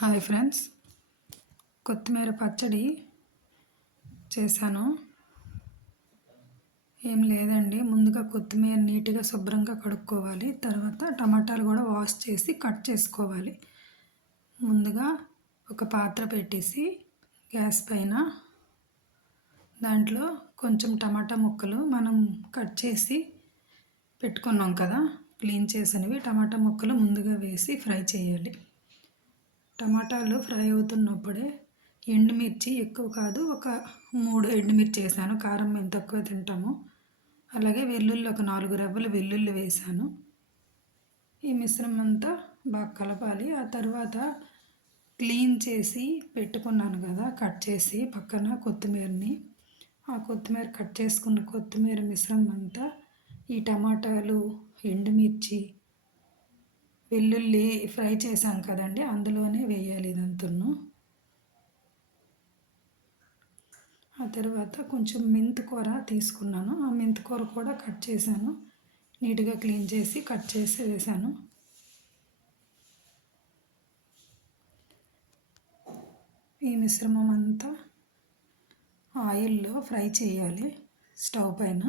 Hi friends, కొత్తిమీర పచ్చడి చేశాను. ఏం లేదండి, ముందుగా కొత్తిమీర నీట్గా శుభ్రంగా కడుక్కోవాలి. తర్వాత టమాటాలు కూడా వాష్ చేసి కట్ చేసుకోవాలి. ముందుగా ఒక పాత్ర పెట్టేసి గ్యాస్ పైన దాంట్లో కొంచెం టమాటా ముక్కలు మనం కట్ చేసి పెట్టుకున్నాం కదా, క్లీన్ చేసినవి టమాటా ముక్కలు ముందుగా వేసి ఫ్రై చేయాలి. టమాటాలు ఫ్రై అవుతున్నప్పుడే ఎండుమిర్చి ఎక్కువ కాదు, ఒక 3 ఎండుమిర్చి వేసాను. కారం మేము తక్కువ తింటాము. అలాగే వెల్లుల్లి ఒక 4 రెబ్బలు వెల్లుల్లి వేసాను. ఈ మిశ్రమం అంతా బాగా కలపాలి. ఆ తర్వాత క్లీన్ చేసి పెట్టుకున్నాను కదా, కట్ చేసి పక్కన కొత్తిమీరని, ఆ కొత్తిమీర కట్ చేసుకున్న కొత్తిమీర మిశ్రమం అంతా ఈ టమాటాలు, ఎండుమిర్చి, వెల్లుల్లి ఫ్రై చేసాం కదండి, అందులోనే వేయాలి ఇదంతా. ఆ తర్వాత కొంచెం మెంతికూర తీసుకున్నాను. ఆ మెంతికూర కూడా కట్ చేశాను. నీట్గా క్లీన్ చేసి కట్ చేసి వేసాను. ఈ మిశ్రమం అంతా ఆయిల్లో ఫ్రై చేయాలి స్టవ్ పైన.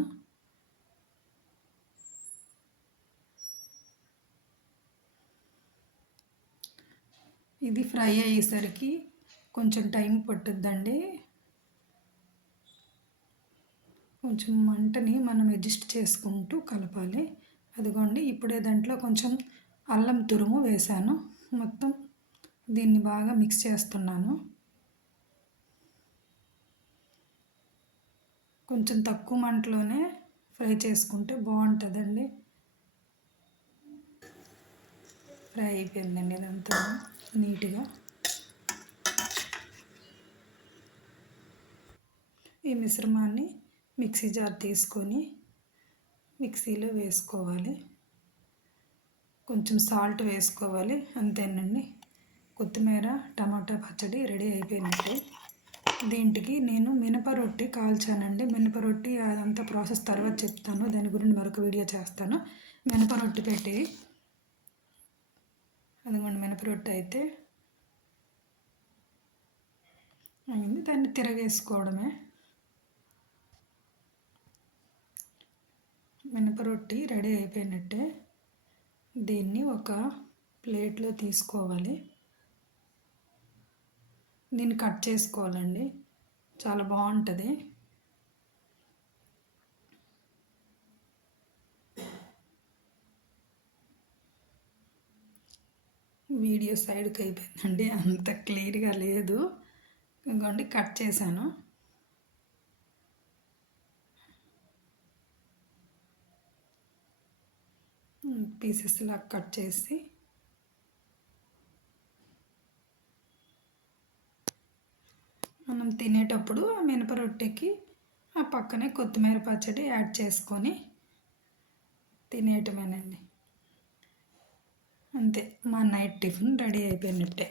ఇది ఫ్రై అయ్యేసరికి కొంచెం టైం పట్టుద్దండి. కొంచెం మంటని మనం అడ్జస్ట్ చేసుకుంటూ కలపాలి. అదిగోండి, ఇప్పుడే దాంట్లో కొంచెం అల్లం తురుము వేసాను. మొత్తం దీన్ని బాగా మిక్స్ చేస్తున్నాను. కొంచెం తక్కువ మంటలోనే ఫ్రై చేసుకుంటే బాగుంటుందండి. ఫ్రై అయిపోయిందండి ఇదంతా నీట్గా. ఈ మిశ్రమాన్ని మిక్సీ జార్ తీసుకొని మిక్సీలో వేసుకోవాలి. కొంచెం సాల్ట్ వేసుకోవాలి, అంతేనండి. కొత్తిమీర టమాటా పచ్చడి రెడీ అయిపోయినట్టే. దీంట్కి నేను మినప రొట్టి కాల్చానండి. మినప రొట్టి అదంతా ప్రాసెస్ తర్వాత చెప్తాను, దాని గురించి మరొక వీడియో చేస్తాను. మినప రొట్టి పెట్టి, అదిగోండి మినప రొట్టె అయితే అయింది. దాన్ని తిరగేసుకోవడమే. మినప రొట్టి రెడీ అయిపోయినట్టే. దీన్ని ఒక ప్లేట్లో తీసుకోవాలి. దీన్ని కట్ చేసుకోవాలండి, చాలా బాగుంటుంది. వీడియో సైడ్కి అయిపోయిందండి, అంత క్లియర్గా లేదు. ఇంకోండి కట్ చేశాను. పీసెస్లా కట్ చేసి మనం తినేటప్పుడు ఆ మినప రొట్టెకి ఆ పక్కనే కొత్తిమీర పచ్చడి యాడ్ చేసుకొని తినేయటమేనండి. అంతే, మా నైట్ టిఫిన్ రెడీ అయిపోయినట్టే.